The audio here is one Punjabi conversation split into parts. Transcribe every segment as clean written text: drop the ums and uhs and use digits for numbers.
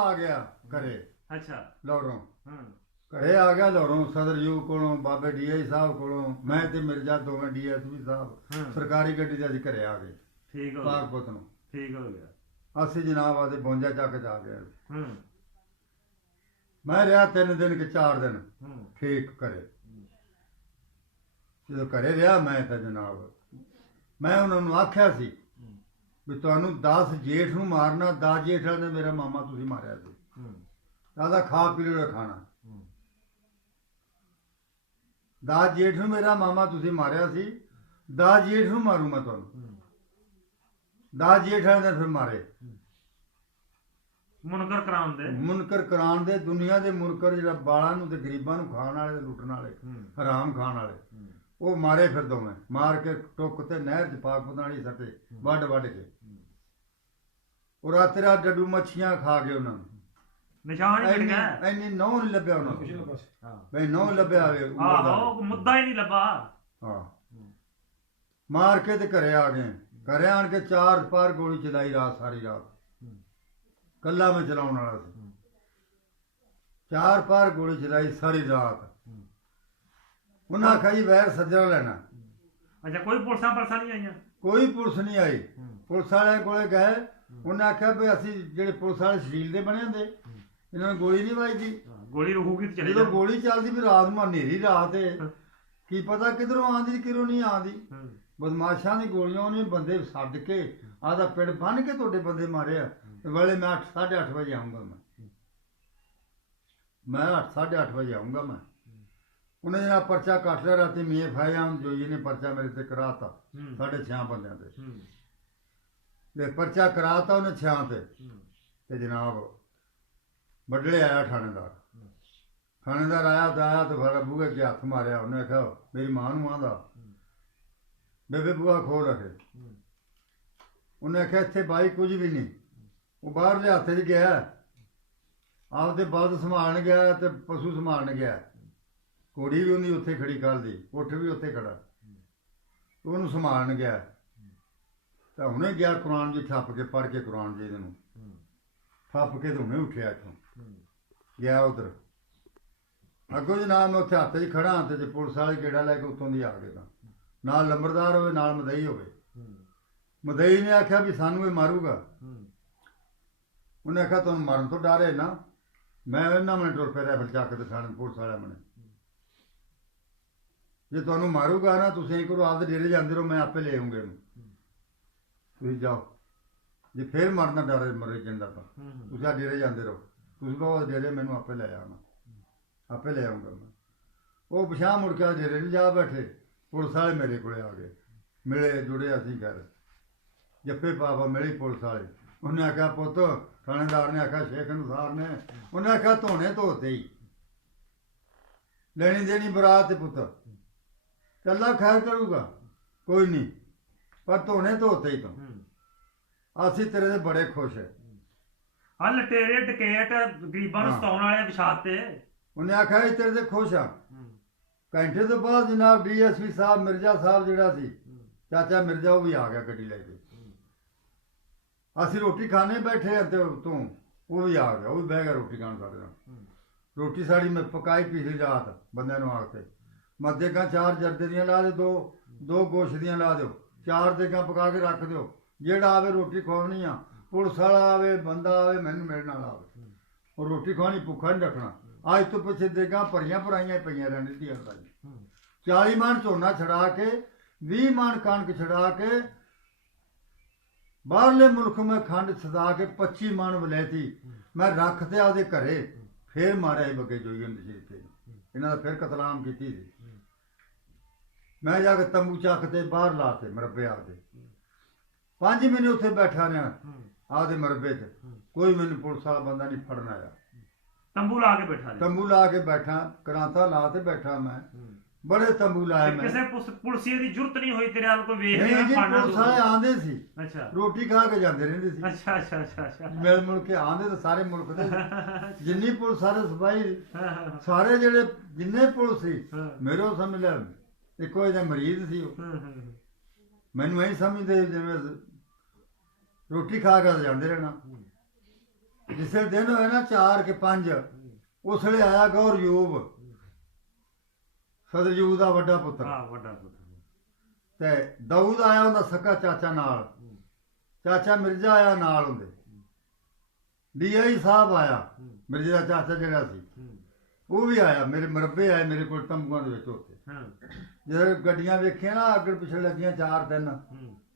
आ गया घरे अच्छा लाहौरों हम्म घरे आ गया लाहौरों सदरजू को बाबे DI साहब को मैं ते मिर्जा दोवें DSP साहब सरकारी गड्डी ते असीं घरे आ गए ठीक हो गया पाकपुत नूं ठीक हो गया ਅਸੀਂ जनाब आदे 52 ਚੱਕ ਚ ਆ ਗਏ हम्म मैं रहा 3 दिन के 4 दिन हम्म ठीक घरे ਜਦੋਂ ਘਰੇ ਰਿਹਾ ਮੈਂ ਤਾਂ ਜਨਾਬ ਮੈਂ ਉਹਨਾਂ ਨੂੰ ਆਖਿਆ ਸੀ ਵੀ ਤੁਹਾਨੂੰ 10 ਜੇਠ ਨੂੰ ਮਾਰਨਾ 10 ਜੇਠ ਵਾਲੇ ਨੇ ਮੇਰਾ ਮਾਮਾ ਤੁਸੀਂ ਮਾਰਿਆ ਸੀ ਦਾਦਾ ਖਾ ਪੀ ਲਓ ਖਾਣਾ 10 ਜੇਠ ਨੂੰ ਮੇਰਾ ਮਾਮਾ ਤੁਸੀਂ ਮਾਰਿਆ ਸੀ 10 ਜੇਠ ਨੂੰ ਮਾਰੂ ਮੈਂ ਤੁਹਾਨੂੰ 10 ਜੇਠ ਵਾਲੇ ਨੇ ਫਿਰ ਮਾਰੇ ਮੁਨਕਰ ਕਰਾਉਣ ਦੇ ਮੁਨਕਰ ਕਰਾਉਣ ਦੇ ਦੁਨੀਆ ਦੇ ਮੁਨਕਰ ਜਿਹੜਾ ਬਾਲਾਂ ਨੂੰ ਤੇ ਗਰੀਬਾਂ ਨੂੰ ਖਾਣ ਵਾਲੇ ਲੁੱਟਣ ਵਾਲੇ ਹਰਾਮ ਖਾਣ ਵਾਲੇ ਉਹ ਮਾਰੇ ਫਿਰ ਦੋਵੇਂ ਮਾਰ ਕੇ ਟੁੱਕ ਤੇ ਨਹਿਰ ਚ ਪਾਕ ਪਤਾਲੀ ਸੱਟੇ ਵੱਢ ਵੱਢ ਕੇ ਉਹ ਰਾਤ ਰਾਤ ਡੱਡੂ ਮੱਛੀਆਂ ਖਾ ਗਏ ਉਹਨਾਂ ਨੂੰ ਨਿਸ਼ਾਨ ਹੀ ਮਿਟ ਗਿਆ ਇੰਨੀ ਨੌ ਨਹੀਂ ਲੱਭਿਆ ਉਹਨਾਂ ਨੂੰ ਬਈ ਨੌ ਲੱਭਿਆ ਵੇ ਆਹੋ ਮੁੱਦਾ ਹੀ ਨਹੀਂ ਲੱਭਾ ਹਾਂ ਮਾਰ ਕੇ ਤੇ ਘਰੇ ਆ ਗਏ ਘਰੇ ਆਣ ਕੇ 4 ਪਾਰ ਗੋਲੀ ਚਲਾਈ ਰਾਤ ਸਾਰੀ ਰਾਤ ਕੱਲਾ ਮੈਂ ਚਲਾਉਣ ਵਾਲਾ ਸੀ 4 ਪਾਰ ਗੋਲੀ ਚਲਾਈ ਸਾਰੀ ਰਾਤ ਉਹਨਾਂ ਆਖਿਆ ਜੀ ਵੈਰ ਸੱਜਣਾ ਲੈਣਾ ਅੱਛਾ ਕੋਈ ਪੁਲਿਸਾਂ ਪਰਸਾਂ ਨਹੀਂ ਆਈਆਂ ਕੋਈ ਪੁਲਿਸ ਨਹੀਂ ਆਈ ਪੁਲਿਸ ਵਾਲਿਆਂ ਕੋਲੇ ਗਏ ਉਹਨੇ ਆਖਿਆ ਵੀ ਅਸੀਂ ਜਿਹੜੇ ਪੁਲਿਸ ਵਾਲੇ ਸ਼ਰੀਲ ਦੇ ਬਣੇ ਹੁੰਦੇ ਇਹਨਾਂ ਨੂੰ ਗੋਲੀ ਨਹੀਂ ਵੱਜਦੀ ਗੋਲੀ ਰੁਕੂਗੀ ਤੇ ਚਲੇ ਜਦੋਂ ਗੋਲੀ ਚੱਲਦੀ ਵੀ ਰਾਤ ਨੂੰ ਹਨੇਰੀ ਰਾਤ ਏ ਕੀ ਪਤਾ ਕਿਧਰੋਂ ਆਂਦੀ ਕਿਧਰੋਂ ਨਹੀਂ ਆਂਦੀ ਬਦਮਾਸ਼ਾਂ ਦੀ ਗੋਲੀਆਂ ਉਹਨੇ ਬੰਦੇ ਸੱਦ ਕੇ ਆਦਾ ਪਿੰਡ ਬੰਨ ਕੇ ਤੁਹਾਡੇ ਬੰਦੇ ਮਾਰੇ ਆ ਵੇਲੇ ਮੈਂ 8:30 ਵਜੇ ਆਉਂਗਾ ਮੈਂ 8:30 ਵਜੇ ਆਉਂਗਾ ਮੈਂ ਉਹਨੇ ਜਿਹੜਾ ਪਰਚਾ ਕੱਟ ਲਿਆ ਰਾਤੀ ਮੀਏ ਫਾਇਆ ਜੋਈ ਨੇ ਪਰਚਾ ਮੇਰੇ ਤੇ ਕਰਾਤਾ 6.5 ਬੰਦਿਆਂ ਤੇ ਪਰਚਾ ਕਰਾਤਾ ਉਹਨੇ 6 ਤੇ ਜਨਾਬ ਵੱਡਲੇ ਆਇਆ ਥਾਣੇਦਾਰ ਆਇਆ ਤਾਂ ਫਿਰ ਬੂਹੇ ਕੇ ਹੱਥ ਮਾਰਿਆ ਉਹਨੇ ਆਖਿਆ ਮੇਰੀ ਮਾਂ ਨੂੰ ਆਂਦਾ ਬੇਬੇ ਬੂਹਾ ਖੋਲ ਰੱਖੇ ਉਹਨੇ ਆਖਿਆ ਇੱਥੇ ਬਾਈ ਕੁਝ ਵੀ ਨਹੀਂ ਉਹ ਬਾਹਰਲੇ ਹੱਥ 'ਚ ਗਿਆ ਆਪਦੇ ਬਲਦ ਸੰਭਾਲਣ ਗਿਆ ਤੇ ਪਸ਼ੂ ਸੰਭਾਲਣ ਗਿਆ ਘੋੜੀ ਵੀ ਉਹਦੀ ਉੱਥੇ ਖੜੀ ਕਰਦੀ ਉੱਠ ਵੀ ਉੱਥੇ ਖੜਾ ਉਹਨੂੰ ਸੰਭਾਲਣ ਗਿਆ ਤਾਂ ਹੁਣੇ ਗਿਆ ਕੁਰਾਨ ਜੀ ਠੱਪ ਕੇ ਪੜ੍ਹ ਕੇ ਕੁਰਾਨ ਜੀ ਇਹਨੂੰ ਠੱਪ ਕੇ ਤਾਂ ਹੁਣੇ ਉੱਠਿਆ ਇੱਥੋਂ ਗਿਆ ਉਧਰ ਅੱਗੋਂ ਜਨਾਬ ਮੈਂ ਉੱਥੇ ਹੱਥ 'ਚ ਖੜਾ ਹੱਥ 'ਚ ਪੁਲਿਸ ਵਾਲੇ ਗੇੜਾ ਲੈ ਕੇ ਉੱਤੋਂ ਦੀ ਆ ਗਏ ਤਾਂ ਨਾਲ ਲੰਬਰਦਾਰ ਹੋਵੇ ਨਾਲ ਮਦਈ ਹੋਵੇ ਮਦਈ ਨੇ ਆਖਿਆ ਵੀ ਸਾਨੂੰ ਇਹ ਮਾਰੂਗਾ ਉਹਨੇ ਆਖਿਆ ਤੁਹਾਨੂੰ ਮਰਨ ਤੋਂ ਡਰ ਹੈ ਨਾ ਮੈਂ ਇਹਨਾਂ ਮਨੇ ਟੁਰ ਪਿਆ ਰਾਈਫਲ ਚੱਕ ਕੇ ਥਾਣੇ ਪੁਲਿਸ ਵਾਲਿਆਂ ਮਨੇ ਜੇ ਤੁਹਾਨੂੰ ਮਾਰੂਗਾ ਨਾ ਤੁਸੀਂ ਕਰੋ ਆਪਦੇ ਡੇਰੇ ਜਾਂਦੇ ਰਹੋ ਮੈਂ ਆਪੇ ਲੈ ਆਉਂਗਾ ਇਹਨੂੰ ਤੁਸੀਂ ਜਾਓ ਜੇ ਫੇਰ ਮਰਨਾ ਡਰ ਮਰੇ ਜਾਂਦਾ ਤਾਂ ਤੁਸੀਂ ਆ ਡੇਰੇ ਜਾਂਦੇ ਰਹੋ ਤੁਸੀਂ ਕਹੋ ਡੇਰੇ ਮੈਨੂੰ ਆਪੇ ਲੈ ਆਉਣਾ ਆਪੇ ਲੈ ਆਉਂਗਾ ਮੈਂ ਉਹ ਪਿਛਾਂ ਮੁੜ ਕੇ ਡੇਰੇ ਨਹੀਂ ਜਾ ਬੈਠੇ ਪੁਲਿਸ ਵਾਲੇ ਮੇਰੇ ਕੋਲੇ ਆ ਗਏ ਮਿਲੇ ਜੁੜੇ ਅਸੀਂ ਘਰ ਜੱਫੇ ਪਾਪਾ ਮਿਲੇ ਪੁਲਿਸ ਵਾਲੇ ਉਹਨੇ ਆਖਿਆ ਪੁੱਤ ਥਾਣੇਦਾਰ ਨੇ ਆਖਿਆ ਸ਼ੇਖ ਅਨੁਸਾਰ ਨੇ ਉਹਨੇ ਆਖਿਆ ਧੋਣੇ ਧੋਤੇ ਹੀ ਲੈਣੀ ਦੇਣੀ ਬਰਾਤ ਤੇ ਪੁੱਤ ਚੱਲਾ ਖੈਰ ਕਰੂਗਾ ਕੋਈ ਨਹੀਂ ਪਰ ਧੋਣੇ ਧੋਤੇ ਹੀ ਤੋਂ ਅਸੀਂ ਤੇਰੇ ਦੇ ਬੜੇ ਖੁਸ਼ ਹੈ ਆ ਲਟੇਰੇ ਡਕੈਟ ਗਰੀਬਾਂ ਨੂੰ ਸਤਾਉਣ ਵਾਲੇ ਵਿਸ਼ਾਦ ਤੇ ਉਹਨੇ ਆਖਿਆ ਇਹ ਤੇਰੇ ਤੇ ਖੁਸ਼ ਆ ਘੰਟੇ ਤੋਂ ਬਾਅਦ ਜਨਾਬ DSP ਸਾਹਿਬ ਮਿਰਜ਼ਾ ਸਾਹਿਬ ਜਿਹੜਾ ਸੀ ਚਾਚਾ ਮਿਰਜ਼ਾ ਉਹ ਵੀ ਆ ਗਿਆ ਗੱਡੀ ਲੈ ਕੇ ਅਸੀਂ ਰੋਟੀ ਖਾਣੇ ਬੈਠੇ ਆ ਤੇ ਤੂੰ ਉਹ ਵੀ ਆ ਗਿਆ ਉਹ ਵੀ ਬਹਿ ਗਿਆ ਰੋਟੀ ਖਾਣ ਸਾਡੇ ਨਾਲ ਰੋਟੀ ਸਾਡੀ ਮੈਂ ਪਕਾਈ ਪਿਛਲੀ ਰਾਤ ਬੰਦਿਆਂ ਨੂੰ ਆਖਤੇ ਮੱਦੇਗਾ 4 ਜਰਦੇ ਦੀਆਂ ਲਾ ਦਿਓ ਦੋ ਗੋਸ਼ ਦੀਆਂ ਲਾ ਦਿਓ 4 ਦੇਗਾ ਪਕਾ ਕੇ ਰੱਖ ਦਿਓ ਜਿਹੜਾ ਆਵੇ ਰੋਟੀ ਖਵਾਉਣੀ ਆ ਪੁਲਿਸ ਵਾਲਾ ਆਵੇ ਬੰਦਾ ਆਵੇ ਮੈਨੂੰ ਮੇਰੇ ਨਾਲ ਆਵੇ ਉਹ ਰੋਟੀ ਖਵਾਉਣੀ ਭੁੱਖਾ ਨਹੀਂ ਰੱਖਣਾ ਅੱਜ ਤੋਂ ਪਿੱਛੇ ਦੇਗਾ ਭਰੀਆਂ ਭਰਾਈਆਂ ਪਈਆਂ ਰਹਿਣ ਦੀਆਂ 40 ਮਣ ਝੋਨਾ ਛੜਾ ਕੇ 20 ਮਣ ਕਣਕ ਛੜਾ ਕੇ ਬਾਹਰਲੇ ਮੁਲਕ ਮੈਂ ਖੰਡ ਸਦਾ ਕੇ 25 ਮਣ ਵਲੈਤੀ ਮੈਂ ਰੱਖ ਤੇ ਆਪਦੇ ਘਰੇ ਫੇਰ ਮਾਰਿਆ ਬੱਗੇ ਜੋਈ ਹੁੰਦੀ ਸੀ ਤੇ ਇਹਨਾਂ ਦਾ ਫਿਰ ਕਤਲਾਮ ਕੀਤੀ ਸੀ ਮੈਂ ਜਾ ਕੇ ਤੰਬੂ ਚੱਕ ਤੇ ਬਾਹਰ ਲਾਤੇ ਮਰਬੇ ਆਪਦੇ 5 ਮਹੀਨੇ ਉੱਥੇ ਬੈਠਾ ਰਿਹਾ ਆਪਦੇ ਮਰਬੇ 'ਚ ਕੋਈ ਮੈਨੂੰ ਪੁਲਿਸ ਵਾਲਾ ਬੰਦਾ ਨਹੀਂ ਫੜਨ ਆਇਆ ਤੰਬੂ ਲਾ ਕੇ ਬੈਠਾ ਤੰਬੂ ਲਾ ਕੇ ਬੈਠਾ ਕਰਾਂਤਾ ਲਾ ਤੇ ਬੈਠਾ ਮੈਂ ਬੜੇ ਤੰਬੂ ਲਾਏ ਮੈਂ ਕਿਸੇ ਪੁਲਿਸੀਏ ਦੀ ਜ਼ਰੂਰਤ ਨਹੀਂ ਹੋਈ ਤੇਰੇ ਨਾਲ ਕੋਈ ਵੇਖ ਨਹੀਂ ਜੀ ਪੁਲਿਸ ਵਾਲੇ ਆਂਦੇ ਸੀ ਅੱਛਾ ਰੋਟੀ ਖਾ ਕੇ ਜਾਂਦੇ ਰਹਿੰਦੇ ਸੀ ਅੱਛਾ ਮਿਲ ਮੁਲ ਕੇ ਆਂਦੇ ਤਾਂ ਸਾਰੇ ਮੁਲਕ ਦੇ ਜਿੰਨੀ ਪੁਲਿਸ ਸਾਰੇ ਸਿਪਾਹੀ ਸਾਰੇ ਜਿਹੜੇ ਜਿੰਨੇ ਪੁਲਿਸ ਸੀ ਮੇਰੇ ਉਹ ਸਮਝ ਲੈ ਇੱਕੋ ਇਹਦਾ ਮਰੀਜ਼ ਸੀ ਉਹ ਮੈਨੂੰ ਇਹ ਸਮਝਦੇ ਜਿਵੇਂ ਰੋਟੀ ਖਾ ਕੇ ਜਾਂਦੇ ਰਹਿਣਾ जिसे दिन होए ना 4 के 5 उसले आया गौरयूब सदरयूब दा वड्डा पुत्र ਹਾਂ ਵੱਡਾ ਪੁੱਤਰ ते दाऊद आया उनका सक्का चाचा नाल चाचा मिर्जा आया नाल उनदे DI साहब आया मिर्जे दा चाचा जिहड़ा सी वो भी आया मेरे मरबे आए मेरे कोल तंबूआं दे विच उत्ते ਹਾਂ ਜਦੋਂ ਗੱਡੀਆਂ ਵੇਖੀਆਂ ਨਾ ਅੱਗੜ ਪਿਛੜ ਲੱਗੀਆਂ 4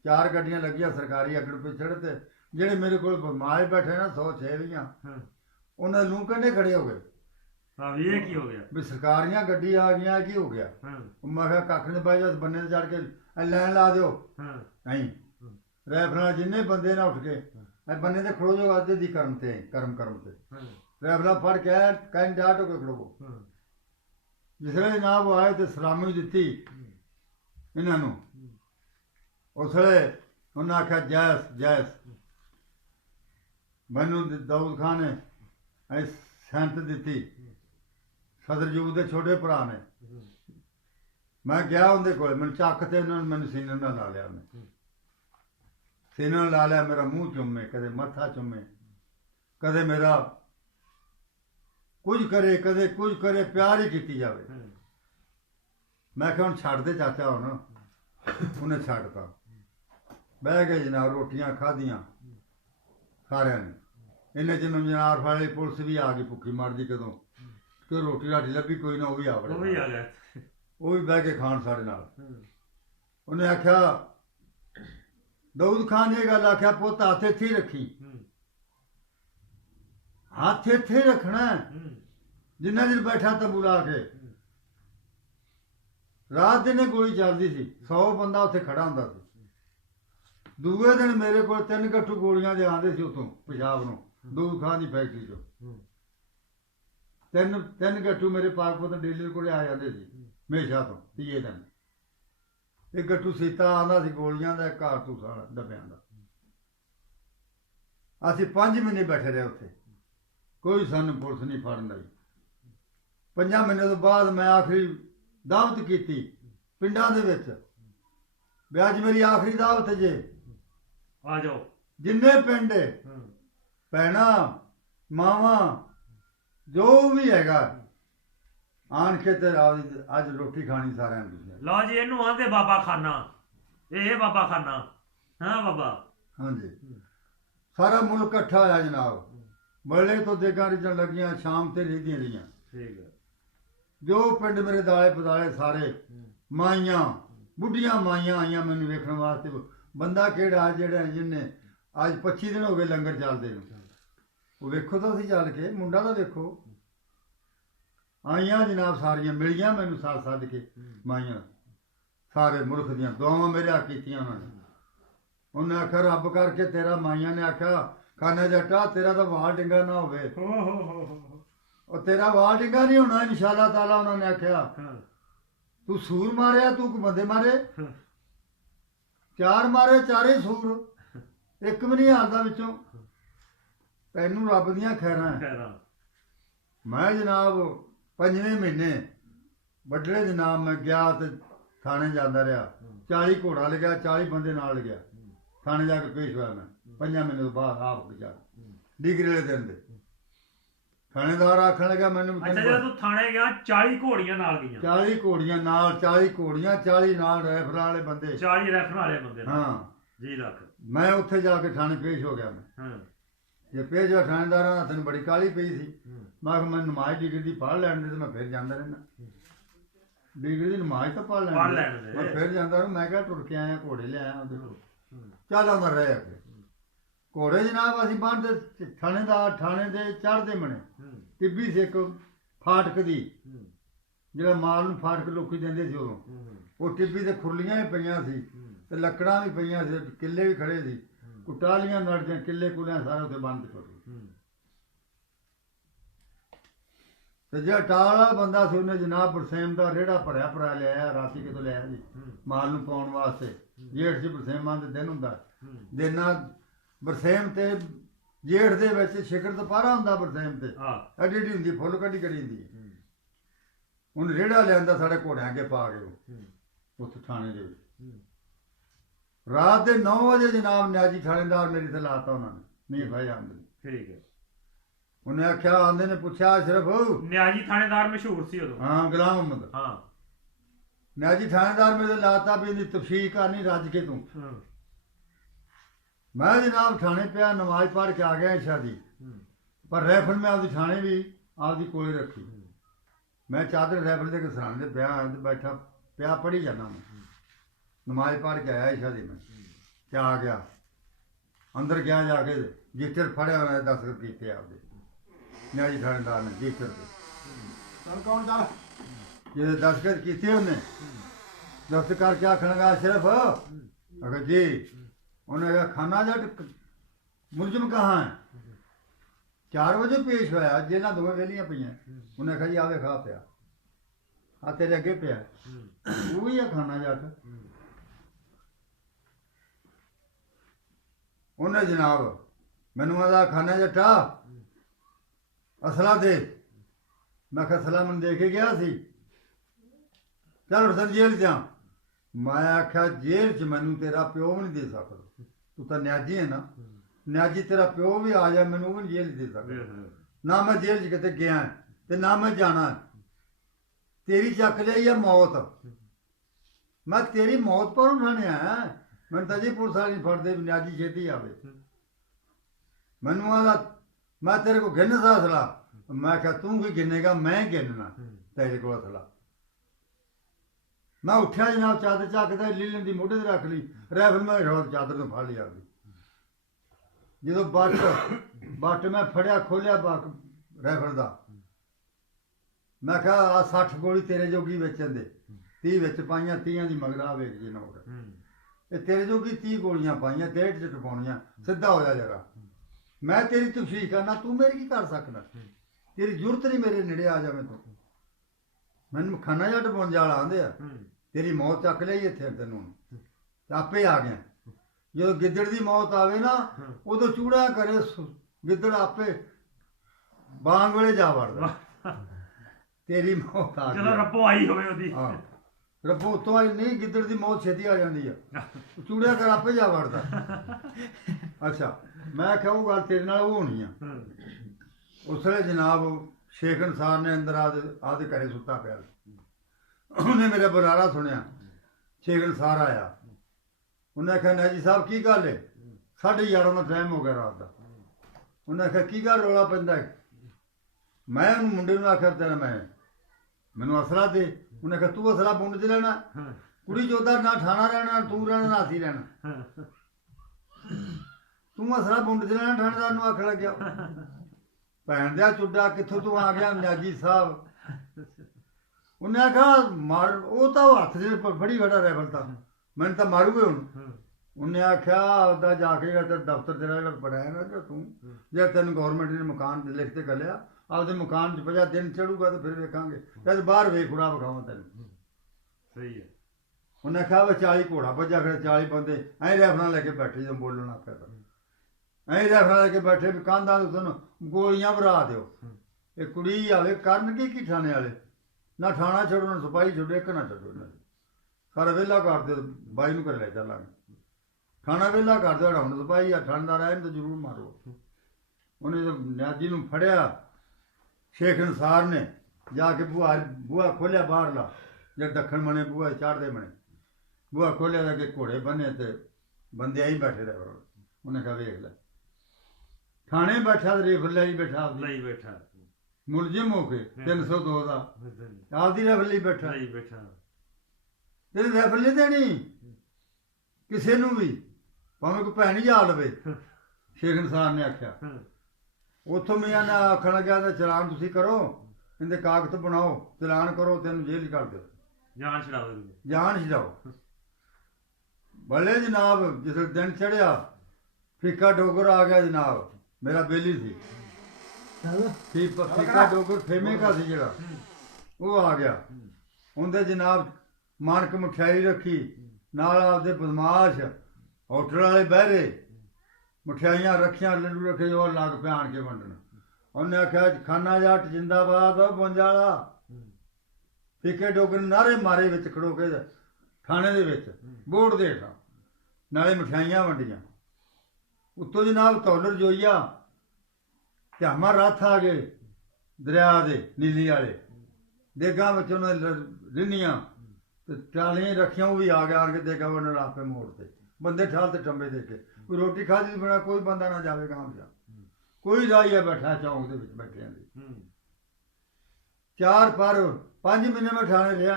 4 ਗੱਡੀਆਂ ਲੱਗੀਆਂ ਸਰਕਾਰੀ ਅੱਗੜ ਪਿਛੜ ਤੇ ਜਿਹੜੇ ਮੇਰੇ ਕੋਲ ਬਮਾਜ ਬੈਠੇ ਨਾ 106 ਦੀਆਂ ਹਾਂ ਉਹਨਾਂ ਨੂੰ ਕੰਢੇ ਖੜੇ ਹੋ ਗਏ ਹਾਂ ਵੀ ਇਹ ਕੀ ਹੋ ਗਿਆ ਵੀ ਸਰਕਾਰੀਆਂ ਗੱਡੀ ਆ ਗਈਆਂ ਕੀ ਹੋ ਗਿਆ ਹਾਂ ਮੈਂ ਕਿਹਾ ਕੱਖ ਨਹੀਂ ਬਾਈ ਜਦ ਬੰਨੇ ਤੇ ਚੜ ਕੇ ਇਹ ਲੈਣ ਲਾ ਦਿਓ ਹਾਂ ਨਹੀਂ ਰੈਫਰਾਂ ਜਿੰਨੇ ਬੰਦੇ ਨਾ ਉੱਠ ਕੇ ਇਹ ਬੰਨੇ ਤੇ ਖੜੋ ਜੋ ਆਦੇ ਦੀ ਕਰਮ ਤੇ ਕਰਮ ਤੇ ਹਾਂ ਰੈਫਰਾਂ ਫੜ ਕੇ ਕਹਿਣ ਜਾ ਟੋ ਕੇ ਖੜੋ ਹਾਂ ਜਿਸਲੇ ਜਨਾਬ ਉਹ ਆਏ ਤੇ ਸਲਾਮੀ ਦਿੱਤੀ ਇਹਨਾਂ ਨੂੰ ਉਸਲੇ ਉਹਨਾਂ ਆਖਿਆ ਜੈਸ ਮੈਨੂੰ ਦਾਊਦ ਖਾਨ ਨੇ ਐ ਸੈਂਤ ਦਿੱਤੀ ਸਦਰਯੂਬ ਦੇ ਛੋਟੇ ਭਰਾ ਨੇ ਮੈਂ ਗਿਆ ਉਹਦੇ ਕੋਲ ਮੈਨੂੰ ਚੱਕ ਤੇ ਉਹਨਾਂ ਨੇ ਮੈਨੂੰ ਸੀਨੇ ਨਾਲ ਲਾ ਲਿਆ ਉਹਨੇ ਸੀਨੇ ਨਾਲ ਲਾ ਲਿਆ ਮੇਰਾ ਮੂੰਹ ਚੁੰਮੇ ਕਦੇ ਮੱਥਾ ਚੁੰਮੇ ਕਦੇ ਮੇਰਾ ਕੁਝ ਕਰੇ ਕਦੇ ਕੁਝ ਕਰੇ ਪਿਆਰ ਹੀ ਕੀਤੀ ਜਾਵੇ ਮੈਂ ਕਿਹਾ ਹੁਣ ਛੱਡ ਦੇ ਚਾਚਾ ਹੁਣ ਉਹਨੇ ਛੱਡਤਾ ਬਹਿ ਗਏ ਜਨਾਬ ਰੋਟੀਆਂ ਖਾਧੀਆਂ ਸਾਰਿਆਂ ਨੇ ਇਹਨੇ ਜਿਹਨੂੰ ਜਨਾਰ ਵਾਲੀ ਪੁਲਿਸ ਵੀ ਆ ਗਈ ਭੁੱਖੀ ਮਰਦੀ ਕਦੋਂ ਕਿ ਰੋਟੀ ਰਾਟੀ ਲੱਭੀ ਕੋਈ ਨਾ ਉਹ ਵੀ ਆ ਉਹ ਵੀ ਆ ਗਿਆ ਉਹ ਵੀ ਬਹਿ ਕੇ ਖਾਣ ਸਾਡੇ ਨਾਲ ਉਹਨੇ ਆਖਿਆ ਦਾਊਦ ਖਾਨ ਨੇ ਇਹ ਗੱਲ ਆਖਿਆ ਪੁੱਤ ਹੱਥ ਇੱਥੇ ਹੀ ਰੱਖੀ ਹੱਥ ਇੱਥੇ ਹੀ ਰੱਖਣਾ ਜਿੰਨਾ ਚਿਰ ਬੈਠਾ ਤੰਬੂ ਲਾ ਕੇ ਰਾਤ ਦਿਨੇ ਗੋਲੀ ਚੱਲਦੀ ਸੀ 100 ਬੰਦਾ ਉੱਥੇ ਖੜਾ ਹੁੰਦਾ ਸੀ ਦੂਏ ਦਿਨ ਮੇਰੇ ਕੋਲ 3 ਗੱਠੂ ਗੋਲੀਆਂ ਦੇ ਆਉਂਦੇ ਸੀ ਉੱਥੋਂ ਪੰਜਾਬ ਨੂੰ ਦਾਊਦ ਖਾਨ ਦੀ ਫੈਕਟਰੀ ਚੋਂ ਤਿੰਨ ਗੱਠੂ ਮੇਰੇ ਪਾਕਪਤ ਡੀਲਰ ਕੋਲੇ ਆ ਜਾਂਦੇ ਸੀ ਹਮੇਸ਼ਾ ਤੋਂ ਤੀਏ ਦਿਨ ਇੱਕ ਗੱਠੂ ਸੀਤਾ ਆਉਂਦਾ ਸੀ ਗੋਲੀਆਂ ਦਾ ਕਾਰਤੂਸ ਵਾਲਾ ਡੱਬਿਆਂ ਦਾ ਅਸੀਂ 5 ਮਹੀਨੇ ਬੈਠੇ ਰਹੇ ਉੱਥੇ ਕੋਈ ਸਾਨੂੰ ਪੁਲਿਸ ਨਹੀਂ ਫੜਨ ਲਈ 5 ਮਹੀਨੇ ਤੋਂ ਬਾਅਦ ਮੈਂ ਆਖਰੀ ਦਾਵਤ ਕੀਤੀ ਪਿੰਡਾਂ ਦੇ ਵਿੱਚ ਵੀ ਅੱਜ ਮੇਰੀ ਆਖਰੀ ਦਾਵਤ ਜੇ ਆ ਜਾਓ ਜਿੰਨੇ ਪਿੰਡ ਭੈਣਾਂ ਮਾਵਾਂ ਜੋ ਵੀ ਹੈਗਾ ਆਣ ਕੇ ਤੇ ਅੱਜ ਰੋਟੀ ਖਾਣੀ ਸਾਰਿਆਂ ਨੂੰ ਲਓ ਜੀ ਇਹਨੂੰ ਆਂਦੇ ਬਾਬਾ ਖਾਨਾ ਇਹ ਬਾਬਾ ਖਾਨਾ ਹਾਂ ਬਾਬਾ ਹਾਂਜੀ ਸਾਰਾ ਮੁਲਕ ਇਕੱਠਾ ਹੋਇਆ ਜਨਾਬ ਬੜੇ ਤੋਂ ਦੇਗਾਂ ਰਿਜਣ ਲੱਗੀਆਂ ਸ਼ਾਮ ਤੇ ਰਹਿੰਦੀਆਂ ਰਹੀਆਂ ਠੀਕ ਹੈ ਜੋ ਪਿੰਡ ਮੇਰੇ ਦਾਲੇ ਪਦਾਲੇ ਸਾਰੇ ਮਾਈਆਂ ਬੁੱਢੀਆਂ ਮਾਈਆਂ ਆਈਆਂ ਮੈਨੂੰ ਵੇਖਣ ਵਾਸਤੇ ਬੰਦਾ ਕਿਹੜਾ ਜਿਹੜਾ ਜਿਹਨੇ ਅੱਜ 25 ਦਿਨ ਹੋ ਗਏ ਲੰਗਰ ਚੱਲਦੇ ਨੂੰ ਉਹ ਵੇਖੋ ਤਾਂ ਅਸੀਂ ਚੱਲ ਕੇ ਮੁੰਡਾ ਤਾਂ ਵੇਖੋ ਆਈਆਂ ਜਨਾਬ ਸਾਰੀਆਂ ਮਿਲੀਆਂ ਮੈਨੂੰ ਸਾਥ ਸੱਦ ਕੇ ਮਾਈਆਂ ਸਾਰੇ ਮੁਲਕ ਦੀਆਂ ਦੁਆਵਾਂ ਮੇਰੇ ਆ ਕੀਤੀਆਂ ਉਹਨਾਂ ਨੇ ਉਹਨੇ ਆਖਿਆ ਰੱਬ ਕਰਕੇ ਤੇਰਾ ਮਾਈਆਂ ਨੇ ਆਖਿਆ ਖਾਨੇ ਜੱਟਾ ਤੇਰਾ ਤਾਂ ਵਾਲ ਡਿੰਗਾ ਨਾ ਹੋਵੇ ਉਹ ਤੇਰਾ ਵਾਲ ਡਿੰਗਾ ਨਹੀਂ ਹੋਣਾ ਇਨਸ਼ਾਅੱਲਾ ਤਾਲਾ ਉਹਨਾਂ ਨੇ ਆਖਿਆ ਤੂੰ ਸੂਰ ਮਾਰਿਆ ਤੂੰ ਬੰਦੇ ਮਾਰੇ 4 ਮਾਰੇ 4 ਸੂਰ ਇੱਕ ਵੀ ਨਹੀਂ ਹਾਲਦਾ ਵਿੱਚੋਂ ਤੈਨੂੰ ਰੱਬ ਦੀਆਂ ਖੈਰਾਂ ਮੈਂ ਜਨਾਬ 5ਵੇਂ ਮਹੀਨੇ ਵੱਡੇ ਜਨਾਬ ਮੈਂ ਗਿਆ ਤੇ ਥਾਣੇ ਜਾਂਦਾ ਰਿਹਾ 40 ਘੋੜਾ ਲਗਿਆ 40 ਬੰਦੇ ਨਾਲ ਲਗਿਆ ਥਾਣੇ ਜਾ ਕੇ ਪੇਸ਼ ਹੋਇਆ ਮੈਂ 5 ਮਹੀਨੇ ਤੋਂ ਬਾਅਦ ਆਪ ਜਾ ਡਿਗਰੀ ਵਾਲੇ ਦਿਨ ਦੇ ਥਾਣੇਦਾਰ ਆਖਣ ਲੱਗਾ ਮੈਨੂੰ ਅੱਛਾ ਜਦੋਂ ਤੂੰ ਥਾਣੇ ਗਿਆ 40 ਘੋੜੀਆਂ ਨਾਲ ਗਈਆਂ 40 ਘੋੜੀਆਂ ਨਾਲ 40 ਘੋੜੀਆਂ 40 ਨਾਲ ਰੈਫਰਾਂ ਵਾਲੇ ਬੰਦੇ 40 ਰੈਫਰ ਵਾਲੇ ਬੰਦੇ ਹਾਂ ਜੀ ਰੱਖ ਮੈਂ ਉੱਥੇ ਜਾ ਕੇ ਥਾਣੇ ਪੇਸ਼ ਹੋ ਗਿਆ ਮੈਂ ਹਾਂ ਜੇ ਪੇਸ਼ ਹੋਇਆ ਥਾਣੇਦਾਰਾਂ ਨਾਲ ਤੈਨੂੰ ਬੜੀ ਕਾਹਲੀ ਪਈ ਸੀ ਮੈਂ ਕਿਹਾ ਮੈਂ ਨਮਾਜ਼ ਡਿਗਰੀ ਦੀ ਪੜ੍ਹ ਲੈਣ ਦੇ ਤੇ ਮੈਂ ਫਿਰ ਜਾਂਦਾ ਰਹਿੰਦਾ ਡਿਗਰੀ ਦੀ ਨਮਾਜ਼ ਤਾਂ ਪੜ੍ਹ ਲੈਣ ਦੇ ਮੈਂ ਫਿਰ ਜਾਂਦਾ ਰਿਹਾ ਮੈਂ ਕਿਹਾ ਟੁਰ ਕੇ ਆਇਆ ਘੋੜੇ ਲਿਆਇਆ ਉਹਦੇ ਕੋਲ ਚੱਲ ਆਉਂਦਾ ਰਹੇ ਅੱਗੇ ਘੋੜੇ ਜਨਾਬ ਅਸੀਂ ਬੰਨ੍ਹਦੇ ਥਾਣੇਦਾਰ ਥਾਣੇ ਦੇ ਚੜ੍ਹਦੇ ਮਣੇ ਟਿੱਬੀ ਸੀ ਇੱਕ ਫਾਟਕ ਦੀ ਜਿਹੜਾ ਮਾਲ ਨੂੰ ਫਾਟਕ ਲੋਕੀ ਦਿੰਦੇ ਸੀ ਉਦੋਂ ਉਹ ਟਿੱਬੀ ਤੇ ਖੁਰਲੀਆਂ ਵੀ ਪਈਆਂ ਸੀ ਤੇ ਲੱਕੜਾਂ ਵੀ ਪਈਆਂ ਸੀ ਕਿੱਲੇ ਵੀ ਖੜੇ ਸੀ ਕੁਟਾਲੀਆਂ ਨੜਦੀਆਂ ਕਿੱਲੇ ਕੁਲਿਆਂ ਸਾਰਾ ਉੱਥੇ ਬੰਦ ਕਰੋ ਤੇ ਜਿਹੜਾ ਟਾਲਾ ਬੰਦਾ ਸੀ ਉਹਨੇ ਜਨਾਬ ਬਰਸੇਮ ਦਾ ਰੇੜਾ ਭਰਿਆ ਲਿਆਇਆ ਰਾਤੀ ਕਿਤੋਂ ਲਿਆਇਆ ਜੀ ਮਾਲ ਨੂੰ ਪਾਉਣ ਵਾਸਤੇ ਜੇਠ ਸੀ ਬਰਸੇਮਾਂ ਦੇ ਦਿਨ ਹੁੰਦਾ ਦਿਨਾਂ ਬਰਸੇਮ ਤੇ ਜੇਠ ਦੇ ਵਿੱਚ ਸ਼ਿਕਰ ਦੁਪਹਿਰਾ ਹੁੰਦਾ ਬਰਸੇਮ ਤੇ ਐਡੀ ਐਡੀ ਹੁੰਦੀ ਫੁੱਲ ਕੱਢੀ ਹੁੰਦੀ ਉਹਨੇ ਰੇੜਾ ਲਿਆਂਦਾ ਸਾਡੇ ਘੋੜਿਆਂ ਅੱਗੇ ਪਾ ਕੇ ਉੱਥੇ ਥਾਣੇ ਦੇ ਵਿੱਚ ਰਾਤ ਦੇ 9 ਵਜੇ ਜਨਾਬ ਨਿਆਜੀ ਥਾਣੇਦਾਰ ਮੇਰੀ ਤੇ ਲਾਤਾ ਉਹਨਾਂ ਨੇ ਨਹੀਂ ਭਾਈ ਆਮਦ ਠੀਕ ਹੈ ਉਹਨੇ ਆਖਿਆ ਆਂਦੇ ਨੇ ਪੁੱਛਿਆ ਸਿਰਫ ਨਿਆਜੀ ਥਾਣੇਦਾਰ ਮਸ਼ਹੂਰ ਸੀ ਉਦੋਂ। ਹਾਂ ਗੁਲਾਮ ਮੁਹੰਮਦ। ਹਾਂ ਨਿਆਜੀ ਥਾਣੇਦਾਰ ਮੇਰੇ ਲਾਤਾ ਵੀ ਇਹਦੀ ਤਫਸੀਰ ਕਰਨੀ ਰੱਜ ਕੇ ਤੂੰ। ਮੈਂ ਜਨਾਬ ਥਾਣੇ ਪਿਆ ਨਮਾਜ਼ ਪੜ੍ਹ ਕੇ ਆ ਗਿਆ ਇਸ਼ਾ ਦੀ, ਪਰ ਰਾਈਫਲ ਮੈਂ ਆਪਦੀ ਥਾਣੇ ਵੀ ਆਪਦੀ ਕੋਲੇ ਰੱਖੀ। ਮੈਂ ਚਾਦਰ ਰਾਈਫਲ ਦੇ ਕੇ ਸਰਾਣੇ ਤੇ ਪਿਆ ਤੇ ਬੈਠਾ ਪਿਆ ਪੜ੍ਹੀ ਜਾਂਦਾ ਮੈਂ। ਨਮਾਜ਼ ਪੜ੍ਹ ਕੇ ਆਇਆ ਇਸ਼ਾ ਦੀ ਮੈਂ ਤੇ ਆ ਗਿਆ ਅੰਦਰ ਗਿਆ, ਜਾ ਕੇ ਰਜਿਸਟਰ ਫੜਿਆ ਹੋਇਆ ਦਸਤਖਤ ਕੀਤੇ ਆਪਦੇ ਨਿਆਜੀ ਥਾਣੇਦਾਰ ਨੇ ਰਜਿਸਟਰ ਤੇ। ਚੱਲ ਕੌਣ ਚੱਲ ਜਿਹਦੇ ਦਸਤਖਤ ਕੀਤੇ ਉਹਨੇ ਦਸਤਖਤ ਕਰਕੇ ਆਖਣ ਲੱਗਾ ਸਿਰਫ ਅਗਰ ਜੀ ਉਹਨੇ ਕਿਹਾ ਖਾਨਾ ਜੱਟ ਮੁਲਜ਼ਮ ਕਹਾਂ ਹੈ? 4 ਵਜੇ ਪੇਸ਼ ਹੋਇਆ, ਜੇਲਾਂ ਦੋਵੇਂ ਵੇਲੀਆਂ ਪਈਆਂ। ਉਹਨੇ ਕਿਹਾ ਜੀ ਆਵੇ ਖਾ ਪਿਆ ਆ ਤੇਰੇ ਅੱਗੇ ਪਿਆ, ਉਹ ਹੀ ਆ ਖਾਨਾ ਜੱਟ। ਉਹਨੇ ਜਨਾਬ ਮੈਨੂੰ ਆਦਾ ਖਾਨਾ ਜੱਟਾ ਅਸਲਾ ਦੇ। ਮੈਂ ਕਿਹਾ ਅਸਲਾ ਮੈਨੂੰ ਦੇ ਕੇ ਗਿਆ ਸੀ, ਚੱਲ ਹੁਣ ਜੇਲ੍ਹ ਜਾ। ਮੈਂ ਆਖਿਆ ਜੇਲ੍ਹ 'ਚ ਮੈਨੂੰ ਤੇਰਾ ਪਿਓ ਵੀ ਨਹੀਂ ਦੇ ਸਕਦਾ, ਤੂੰ ਤਾਂ ਨਿਆਜੀ ਹੈ ਨਾ, ਨਿਆਜੀ ਤੇਰਾ ਪਿਓ ਵੀ ਆ ਜਾ ਮੈਨੂੰ ਵੀ ਜੇਲ੍ਹ 'ਚ ਦੇ ਸਕਦਾ। ਨਾ ਮੈਂ ਜੇਲ੍ਹ 'ਚ ਕਿਤੇ ਗਿਆ ਤੇ ਨਾ ਮੈਂ ਜਾਣਾ, ਤੇਰੀ ਚੱਕ ਲਈ ਆ ਮੌਤ। ਮੈਂ ਤੇਰੀ ਮੌਤ ਪਰ ਉਠਾਣੇ ਆਇਆ, ਮੈਨੂੰ ਤਾਂ ਜੀ ਪੁਲਿਸ ਵਾਲੇ ਨਹੀਂ ਫੜਦੇ ਵੀ ਨਿਆਜੀ ਛੇਤੀ ਆਵੇ। ਮੈਨੂੰ ਆਦਾ ਮੈਂ ਤੇਰੇ ਕੋਲ ਗਿਣ ਦਾ ਅਸਲਾ। ਮੈਂ ਕਿਹਾ ਤੂੰ ਕੀ ਗਿਣੇਗਾ, ਮੈਂ ਗਿਣਨਾ ਤੇਰੇ ਕੋਲ ਅਸਲਾ। ਮੈਂ ਉੱਠਿਆ ਜਨਾਬ ਚਾਦਰ ਚੱਕਦਾ ਲੀਲਨ ਦੀ ਮੋਢੇ ਤੇ ਰੱਖ ਲਈ, ਰਾਈਫਲ ਮੈਂ ਰੋਡ ਚਾਦਰ ਤੋਂ ਫੜ ਲਿਆ। ਜਦੋਂ ਬੱਟ ਮੈਂ ਫੜਿਆ ਖੋਲਿਆ ਰਾਈਫਲ ਦਾ, ਮੈਂ ਕਿਹਾ ਆ 60 ਗੋਲੀ ਤੇਰੇ ਜੋਗੀ ਵੇਚਣ ਦੇ, 30 ਵਿੱਚ ਪਾਈਆਂ, 30 ਦੀ ਮਗਰਾ ਵੇਚ ਜੀ ਨੋਟ। ਇਹ ਤੇਰੇ ਜੋਗੀ 30 ਗੋਲੀਆਂ ਪਾਈਆਂ, 1.5 ਚ ਟਪਾਉਣੀਆਂ, ਸਿੱਧਾ ਹੋ ਜਾ ਜਰਾ। ਮੈਂ ਤੇਰੀ ਤਫਸੀਰ ਕਰਨਾ, ਤੂੰ ਮੇਰੀ ਕੀ ਕਰ ਸਕਦਾ? ਤੇਰੀ ਜ਼ਰੂਰਤ ਨਹੀਂ ਮੇਰੇ ਨੇੜੇ ਆ ਜਾਵੇਂ ਤੂੰ। ਮੈਨੂੰ ਖਾਨਾ ਜੱਟ ਬੁੰਜ ਵਾਲਾ ਆਂਦੇ ਆ, ਤੇਰੀ ਮੌਤ ਚੱਕ ਲਈ ਇੱਥੇ ਤੈਨੂੰ, ਆਪੇ ਆ ਗਿਆ। ਜਦੋਂ ਗਿੱਦੜ ਦੀ ਮੌਤ ਆਵੇ ਨਾ ਉਦੋਂ ਚੂੜਾ ਕਰੇ ਗਿੱਦੜ ਆਪੇ ਬਾਂਗ ਵੇਲੇ ਜਾ ਵੜਦਾ। ਤੇਰੀ ਮੌਤ ਆ ਗਈ ਜਦੋਂ ਰੱਬੋਂ ਆਈ ਹੋਵੇ ਉਹਦੀ। ਹਾਂ ਰੱਬੋਂ ਉੱਤੋਂ ਆਈ ਨਹੀਂ, ਗਿੱਦੜ ਦੀ ਮੌਤ ਛੇਤੀ ਆ ਜਾਂਦੀ ਆ, ਚੂੜਿਆ ਕਰ ਆਪੇ ਜਾ ਵੜਦਾ। ਅੱਛਾ ਮੈਂ ਕਿਹਾ ਉਹ ਗੱਲ ਤੇਰੇ ਨਾਲ ਉਹ ਹੋਣੀ ਆ। ਉਸ ਵੇਲੇ ਜਨਾਬ ਸ਼ੇਖ ਅਨਸਾਰ ਨੇ ਅੰਦਰ ਆਦੇ ਘਰੇ ਸੁੱਤਾ ਪਿਆ, ਉਹਨੇ ਮੇਰਾ ਬੁਲਾਰਾ ਸੁਣਿਆ। ਸ਼ੇਖ ਅਨਸਾਰ ਆਇਆ, ਉਹਨੇ ਆਖਿਆ ਨਾਜੀ ਸਾਹਿਬ ਕੀ ਗੱਲ ਹੈ? 11:30 ਦਾ ਟਾਈਮ ਹੋ ਗਿਆ ਰਾਤ ਦਾ। ਉਹਨੇ ਆਖਿਆ ਕੀ ਗੱਲ ਰੌਲਾ ਪੈਂਦਾ? ਮੈਂ ਉਹਨੂੰ ਮੁੰਡੇ ਨੂੰ ਆਖਿਆ ਤੇਰਾ ਮੈਨੂੰ ਅਸਲਾ ਦੇ। ਉਹਨੇ ਆਖਿਆ ਤੂੰ ਅਸਲਾ ਪੁੰਡ 'ਚ ਲੈਣਾ? ਕੁੜੀ ਚੋਦਾ ਨਾ ਠਾਣਾ ਰਹਿਣਾ, ਤੂੰ ਰਹਿਣਾ ਨਾ ਅਸੀਂ ਰਹਿਣਾ। ਤੂੰ ਅਸਲਾ ਪੁੰਡ 'ਚ ਲੈਣਾ? ਠਾਣੇਦਾਰ ਨੂੰ ਆਖਣ ਲੱਗਿਆ। ਭੈਣ ਦਿਆ ਚੁੱਡਾ ਕਿੱਥੋਂ ਤੂੰ ਆ ਗਿਆ ਨਿਆਜੀ ਸਾਹਿਬ? ਉਹਨੇ ਆਖਿਆ ਮਾਰ, ਉਹ ਤਾਂ ਹੱਥ 'ਚ ਫੜੀ ਖੜਾ ਰਾਈਫਲ, ਤਾਂ ਮੈਨੂੰ ਤਾਂ ਮਾਰੂਗੇ ਹੁਣ। ਉਹਨੇ ਆਖਿਆ ਉਹਦਾ ਜਾ ਕੇ ਤੇ ਦਫ਼ਤਰ ਤੇਰਾ ਜਿਹੜਾ ਬਣਾਇਆ ਨਾ ਕਿ ਤੂੰ ਜੇ ਤੈਨੂੰ ਗੌਰਮੈਂਟ ਨੇ ਮਕਾਨ ਲਿਖ ਕੇ ਘੱਲਿਆ, ਆਪਦੇ ਮਕਾਨ 'ਚ 50 ਦਿਨ ਚੜੂਗਾ ਤਾਂ ਫਿਰ ਵੇਖਾਂਗੇ, ਜਦ ਬਾਹਰ ਵੇਖ ਖੁੜਾ ਵਿਖਾਵਾਂ ਤੈਨੂੰ। ਸਹੀ ਹੈ। ਉਹਨੇ ਆਖਿਆ ਵੀ 40 ਘੋੜਾ ਭੱਜਾ ਖੜੇ, 40 ਬੰਦੇ ਐਂ ਰਾਈਫਲਾਂ ਲੈ ਕੇ ਬੈਠੇ, ਜਦੋਂ ਬੋਲਣ ਆਖਿਆ ਤਾਂ ਐਂ ਰਾਈਫਲਾਂ ਲੈ ਕੇ ਬੈਠੇ ਵੀ ਕੰਧਾਂ ਤੋਂ ਤੁਹਾਨੂੰ ਗੋਲੀਆਂ ਭਰਾ ਦਿਓ। ਇਹ ਕੁੜੀ ਆਵੇ ਕਰਨ ਕੀ ਠਾਣੇ ਵਾਲੇ, ਨਾ ਠਾਣਾ ਛੱਡੋ ਨਾ ਸਿਪਾਹੀ ਛੱਡੋ, ਇੱਕ ਨਾ ਛੱਡੋ ਇਹਨਾਂ ਸਾਰਾ ਵਿਹਲਾ ਕਰ ਦਿਓ, ਬਾਈ ਨੂੰ ਘਰੇ ਲੈ ਚੱਲਾਂਗੇ। ਖਾਣਾ ਵਿਹਲਾ ਕਰ ਦਿਓ, ਹੁਣ ਸਿਪਾਹੀ ਆ ਠਾਣੇਦਾਰ ਆਏ ਤਾਂ ਜ਼ਰੂਰ ਮਾਰੋ। ਉਹਨੇ ਜਦ ਨਿਆਜੀ ਨੂੰ ਫੜਿਆ ਸ਼ੇਖ ਅਨਸਾਰ ਨੇ, ਜਾ ਕੇ ਬੂਹਾ ਖੋਲਿਆ ਬਾਹਰਲਾ, ਜਦ ਦੱਖਣ ਬਣੇ ਬੂਹਾ ਚੜ੍ਹਦੇ ਬਣੇ, ਬੂਹਾ ਖੋਲਿਆ ਜਾ ਕੇ ਘੋੜੇ ਬੰਨੇ ਤੇ ਬੰਦੇ ਆਈ ਬੈਠੇ ਰਹੇ। ਉਹਨੇ ਕਿਹਾ ਵੇਖ ਲੈ ਥਾਣੇ ਬੈਠਾ ਤੇ ਰੇਫਲ ਲਈ ਬੈਠਾ, ਲਈ ਬੈਠਾ ਮੁਲਜ਼ਮ ਹੋ ਕੇ 302 ਦਾ ਆਪਦੀ ਰੈਫਲ ਲਈ ਬੈਠਾ। ਲਈ ਬੈਠਾ ਤੇਰੀ ਰੈਫਲ ਨਹੀਂ ਦੇਣੀ ਕਿਸੇ ਨੂੰ ਵੀ, ਭਾਵੇਂ ਕੋਈ ਭੈਣ ਹੀ ਜਾ ਲਵੇ। ਸ਼ੇਖ ਅਨਸਾਰ ਨੇ ਆਖਿਆ। ਉੱਥੋਂ ਮੀਆਂ ਨੇ ਆਖਣ ਲੱਗਿਆ ਤਾਂ ਚਲਾਨ ਤੁਸੀਂ ਕਰੋ, ਇਹਦੇ ਕਾਗਜ਼ ਬਣਾਓ, ਚਲਾਨ ਕਰੋ, ਤੈਨੂੰ ਜੇਲ੍ਹ 'ਚ ਕੱਢ ਦਿਓ, ਜਾਨ ਛਡਾਓ, ਜਾਨ ਛਡਾਓ। ਭਲੇ ਜਨਾਬ ਜਿਸ ਦਿਨ ਚੜਿਆ ਫਿੱਕਾ ਡੋਗਰ ਆ ਗਿਆ ਜਨਾਬ, ਮੇਰਾ ਬੇਲੀ ਸੀ ਫਿੱਕਾ ਡੋਗਰ ਫੇਮੇ ਕਾ ਸੀ ਜਿਹੜਾ, ਉਹ ਆ ਗਿਆ। ਉਹਦੇ ਜਨਾਬ ਮਾਨਕ ਮਠਿਆਈ ਰੱਖੀ, ਨਾਲ ਆਪਦੇ ਬਦਮਾਸ਼ ਹੋਟਲ ਵਾਲੇ ਬਹਿਰੇ ਮਠਿਆਈਆਂ ਰੱਖੀਆਂ, ਲੱਡੂ ਰੱਖੇ, ਉਹ ਲੱਗ ਪਿਆ ਆਣ ਕੇ ਵੰਡਣ। ਉਹਨੇ ਆਖਿਆ ਖਾਨਾ ਜੱਟ ਜਿੰਦਾਬਾਦ, ਪੁੰਜ ਵਾਲਾ। ਫਿੱਕੇ ਡੋਗਰ ਨਾਰੇ ਮਾਰੇ ਵਿੱਚ ਖੜੋ ਕੇ ਥਾਣੇ ਦੇ ਵਿੱਚ ਬੋਰਡ ਦੇ ਹੇਠਾਂ, ਨਾਲੇ ਮਠਿਆਈਆਂ ਵੰਡੀਆਂ। ਉੱਤੋਂ ਜਨਾਬ ਤੌਲਰ ਜੋਈਆ ਧਿਆਮਾ ਰੱਥ ਆ ਗਏ ਦਰਿਆ ਦੇ ਨੀਲੀ ਵਾਲੇ ਦੇਗਾਂ ਵਿੱਚ ਉਹਨਾਂ ਰਿੰਨੀਆਂ ਤੇ ਟਾਲੀਆਂ ਰੱਖੀਆਂ, ਉਹ ਵੀ ਆ ਗਿਆ ਆਣ ਕੇ ਦੇਗਾ ਉਹਨਾਂ ਆਪੇ ਮੋੜ ਤੇ ਬੰਦੇ ਠਾਲ ਤੇ ਟੰਬੇ ਦੇ ਕੇ ਕੋਈ ਰੋਟੀ ਖਾਧੀ ਬਿਨਾ ਕੋਈ ਬੰਦਾ ਨਾ ਜਾਵੇ ਗਾਂਵ ਜਾ, ਕੋਈ ਰਾਈ ਹੈ ਬੈਠਾ ਚੌਂਕ ਦੇ ਵਿੱਚ ਬੈਠਿਆਂ ਦੀ 4 ਪਰ 5 ਮਹੀਨੇ ਮੈਂ ਠਾਣੇ ਰਿਹਾ,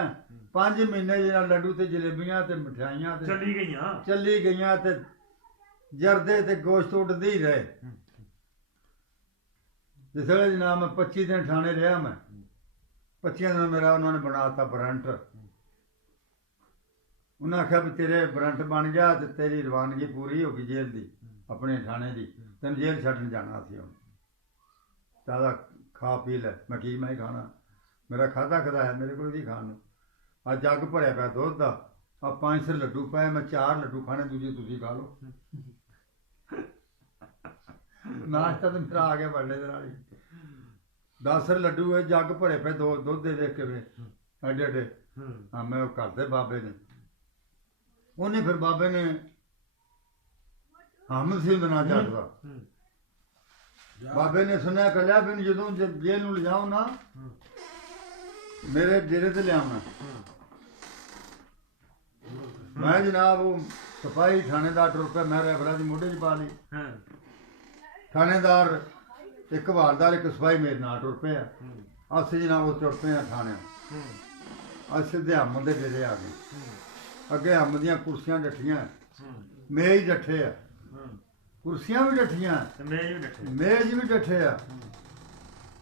5 ਮਹੀਨੇ ਜਿਹੜਾ ਲੱਡੂ ਤੇ ਜਲੇਬੀਆਂ ਤੇ ਮਠਿਆਈਆਂ ਤੇ ਚੱਲੀ ਗਈਆਂ ਤੇ ਜਰਦੇ ਤੇ ਗੋਸ਼ਤ ਉੱਡਦੇ ਹੀ ਰਹੇ। ਜਿਸ ਵੇਲੇ ਜਨਾਬ ਮੈਂ 25 ਦਿਨ ਠਾਣੇ ਰਿਹਾ, ਮੈਂ 25 ਦਿਨ ਮੇਰਾ ਉਹਨਾਂ ਨੇ ਬਣਾਤਾ ਬਰੰਟ। ਉਹਨਾਂ ਆਖਿਆ ਵੀ ਤੇਰੇ ਬਰੰਟ ਬਣ ਗਿਆ ਤੇ ਤੇਰੀ ਰਵਾਨਗੀ ਪੂਰੀ ਹੋ ਗਈ ਜੇਲ੍ਹ ਦੀ, ਆਪਣੇ ਥਾਣੇ ਦੀ, ਤੈਨੂੰ ਜੇਲ੍ਹ ਛੱਡਣ ਜਾਣਾ ਸੀ ਹੁਣ, ਜ਼ਿਆਦਾ ਖਾ ਪੀ ਲੈ। ਮੈਂ ਕੀ ਮੈਂ ਹੀ ਖਾਣਾ, ਮੇਰਾ ਖਾਧਾ ਖਦਾਇਆ ਮੇਰੇ ਕੋਲ ਕੀ ਖਾਣ ਨੂੰ। ਆ ਜੱਗ ਭਰਿਆ ਪਿਆ ਦੁੱਧ ਦਾ, ਆ 500 ਲੱਡੂ ਪਏ, ਮੈਂ 4 ਲੱਡੂ ਖਾਣੇ, ਦੂਜੇ ਤੁਸੀਂ ਖਾ ਲਓ। ਨਾਸ਼ਤਾ ਤਾਂ ਮੇਰਾ ਆ ਗਿਆ ਵੱਡੇ ਦੇ ਨਾਲ ਹੀ। 10 ਲੱਡੂ ਹੈ, ਜੱਗ ਭਰੇ ਪਏ ਦੁੱਧ ਦੇ ਦੇਖ ਕੇ ਐਡੇ ਐਡੇ। ਹਾਂ ਮੈਂ ਉਹ ਕਰਦੇ ਬਾਬੇ ਨੇ, ਉਹਨੇ ਫਿਰ ਬਾਬੇ ਨੇ ਹਾਮਦ ਸਿੰਘ ਦਾ ਨਾਂ ਚੱਕਦਾ। ਬਾਬੇ ਨੇ ਸੁਣਿਆ ਕੱਲਿਆ ਵੀ ਜਦੋਂ ਜੇਲ੍ਹ ਨੂੰ ਲਿਜਾਓ ਨਾ ਮੇਰੇ ਡੇਰੇ ਤੇ ਲਿਆਉਣਾ। ਮੈਂ ਜਨਾਬ ਉਹ ਸਿਪਾਹੀ ਥਾਣੇਦਾਰ ਟੁਰ ਪਿਆ, ਮੈਂ ਰੈਫਰਾਂ ਦੀ ਮੋਢੇ 'ਚ ਪਾ ਲਈ। ਥਾਣੇਦਾਰ ਇੱਕ ਹਵਾਲਦਾਰ ਇੱਕ ਸਿਪਾਹੀ ਮੇਰੇ ਨਾਲ ਟੁਰ ਪਿਆ। ਅਸੀਂ ਜਨਾਬ ਉਹ ਟੁਰ ਪਏ ਥਾਣੇ। ਅਸੀਂ ਸਿੱਧੇ ਹਮਦ ਦੇ ਡੇਰੇ ਆ ਗਏ। ਅੱਗੇ ਹਮਦ ਦੀਆਂ ਕੁਰਸੀਆਂ ਡੱਠੀਆਂ, ਮੇਜ਼ ਡੱਠੇ ਆ, ਕੁਰਸੀਆਂ ਵੀ ਡੱਠੀਆਂ, ਮੇਜ਼ ਵੀ ਡੱਠੇ ਆ,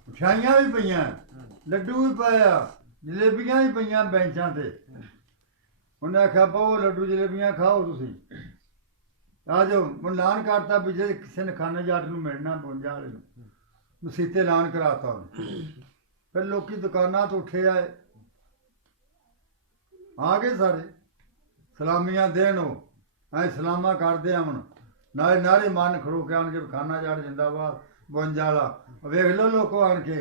ਮਠਿਆਈਆਂ ਵੀ ਪਈਆਂ, ਲੱਡੂ ਵੀ ਪਏ ਆ, ਜਲੇਬੀਆਂ ਵੀ ਪਈਆਂ ਬੈਂਚਾਂ ਤੇ। ਉਹਨੇ ਆਖਿਆ ਪਾਓ ਲੱਡੂ ਜਲੇਬੀਆਂ ਖਾਓ ਤੁਸੀਂ, ਆ ਜਾਓ। ਹੁਣ ਐਲਾਨ ਕਰਤਾ ਵੀ ਜੇ ਕਿਸੇ ਨੇ ਖਾਣੇ ਜਾਟ ਨੂੰ ਮਿਲਣਾ 52 ਵਾਲੇ ਨੂੰ, ਮਸੀਤੇ ਐਲਾਨ ਕਰਾਤਾ ਉਹਨੇ। ਫਿਰ ਲੋਕੀ ਦੁਕਾਨਾਂ ਤੋਂ ਉੱਠੇ ਆਏ, ਆ ਗਏ ਸਾਰੇ ਸਲਾਮੀਆਂ ਦੇਣ, ਉਹ ਐ ਸਲਾਮਾਂ ਕਰਦੇ ਆਵਣ, ਨਾਲੇ ਨਾਰੇ ਮਨ ਖੜੋ ਕੇ ਆਣ ਕੇ ਖਾਣਾ ਜਾਟ ਜਿੰਦਾਬਾਦ 52 ਵਾਲਾ। ਵੇਖ ਲਓ ਲੋਕੋ ਆਣ ਕੇ,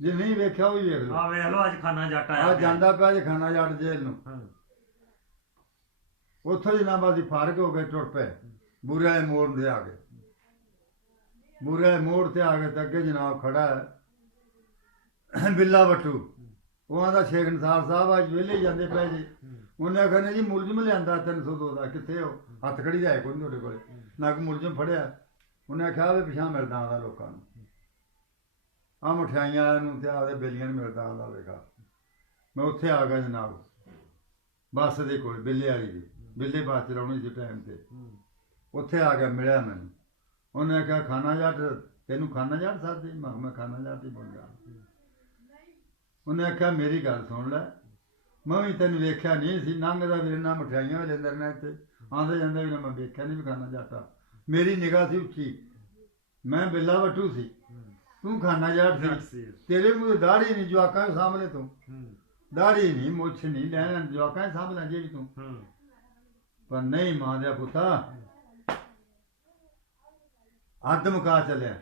ਜੇ ਨਹੀਂ ਵੇਖਿਆ ਉਹ ਵੀ ਵੇਖ ਲਓ। ਵੇਖ ਲਓ ਅੱਜ ਖਾਣਾ ਜੱਟ ਆਇਆ, ਆ ਜਾਂਦਾ ਪਿਆ ਜੇ ਖਾਣਾ ਜਾਟ ਜੇਲ੍ਹ ਨੂੰ। ਉੱਥੋਂ ਜਨਾਬ ਅਸੀਂ ਫਾਰਗ ਹੋ ਗਏ, ਟੁਰ ਪਏ ਬੂਰੇ ਵਾਲੇ ਮੋੜ ਤੇ ਆ ਗਏ। ਬੂਰੇ ਵਾਲੇ ਮੋੜ ਤੇ ਆ ਗਏ ਤਾਂ ਅੱਗੇ ਜਨਾਬ ਖੜਾ ਹੈ ਬਿੱਲਾ ਵੱਟੂ। ਉਹ ਆਂਦਾ ਸ਼ੇਖ ਨਸਾਰ ਸਾਹਿਬ ਅੱਜ ਵਿਹਲੇ ਹੀ ਜਾਂਦੇ ਪਏ ਜੀ। ਉਹਨੇ ਆਖਿਆ ਜੀ ਮੁਲਜ਼ਮ ਲਿਆਂਦਾ 302 ਦਾ, ਕਿੱਥੇ ਹੋ? ਹੱਥ ਖੜੀ ਜਾਏ ਕੋਈ ਤੁਹਾਡੇ ਕੋਲ ਨਾ ਕੋਈ ਮੁਲਜ਼ਮ ਫੜਿਆ। ਉਹਨੇ ਆਖਿਆ ਵੀ ਪਿਛਾਂ ਮਿਲਦਾ ਆਉਂਦਾ ਲੋਕਾਂ ਨੂੰ, ਆਹ ਮਠਿਆਈਆਂ ਵਾਲਿਆਂ ਨੂੰ ਤੇ ਆਦੇ ਬੇਲੀਆਂ ਨੂੰ ਮਿਲਦਾ ਆਉਂਦਾ ਵੇਖਾ। ਮੈਂ ਉੱਥੇ ਆ ਗਿਆ ਜਨਾਬ ਬੱਸ ਦੇ ਕੋਲ, ਬਿੱਲੇ ਵਾਲੀ ਦੀ, ਬਿੱਲੇ ਬੱਸ ਚਲਾਉਣੀ ਸੀ ਟਾਈਮ ਤੇ। ਉੱਥੇ ਆ ਗਿਆ, ਮਿਲਿਆ ਮੈਨੂੰ। ਉਹਨੇ ਆਖਿਆ ਖਾਣਾ ਜੱਟ, ਤੈਨੂੰ ਖਾਣਾ ਜੱਟ ਸਾਦੀ? ਮੈਂ ਖਾਣਾ ਜੱਟ ਹੀ ਬਣ ਗਿਆ। ਉਹਨੇ ਆਖਿਆ ਮੇਰੀ ਗੱਲ ਸੁਣ ਲੈ, ਮੈਂ ਵੀ ਤੈਨੂੰ ਵੇਖਿਆ ਨਹੀਂ ਸੀ, ਲੰਘਦਾ ਵੀ ਨਾ ਮਠਿਆਈਆਂ ਵੀ ਲੈਂਦਾ ਰਹਿਣਾ ਇੱਥੇ, ਆਉਂਦਾ ਜਾਂਦਾ ਵੀ ਨਾ ਮੈਂ ਵੇਖਿਆ ਨਹੀਂ ਵੀ ਖਾਣਾ ਜਾਟਾ। ਮੇਰੀ ਨਿਗਾਹ ਸੀ ਉੱਚੀ, ਮੈਂ ਬਿੱਲਾ ਵੱਟੂ ਸੀ, ਤੂੰ ਖਾਣਾ ਜਾਟ ਸੀ। ਤੇਰੇ ਮੂੰਹ ਦਾੜੀ ਨਹੀਂ, ਜਵਾਕਾਂ ਦੇ ਸਾਹਮਣੇ ਤੂੰ ਦਾੜੀ ਨਹੀਂ, ਮੁੱਛ ਨਹੀਂ, ਲੈਣਾ ਜਵਾਕਾਂ ਦੇ ਸਾਹਮਣੇ ਜੇ ਵੀ ਤੂੰ। ਪਰ ਨਹੀਂ ਮਾਂ ਦਾ ਪੁੱਤਾ, ਹੱਦ ਮੁਕਾ ਚੱਲਿਆ।